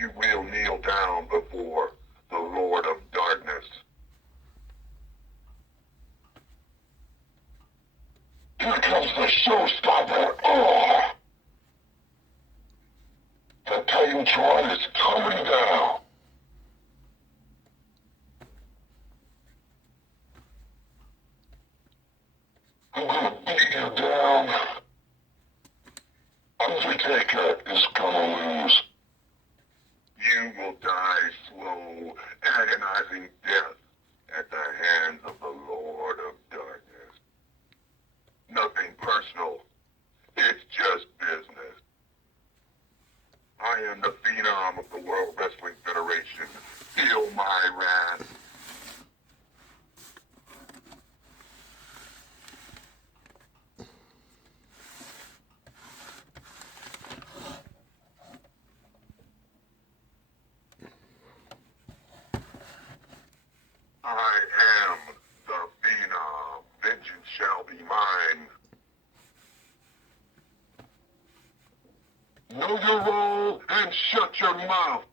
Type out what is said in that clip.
You will kneel down before the Lord of Darkness. Here comes the showstopper. Oh! The Titantron is coming down. I'm gonna beat you down. Undertaker is gonna lose. You will die slow, agonizing death at the hands of the Lord of Darkness. Nothing personal. It's just business. I am the Phenom of the World Wrestling Federation. Feel my wrath. I am the Phenom. Vengeance shall be mine. Know your role and shut your mouth.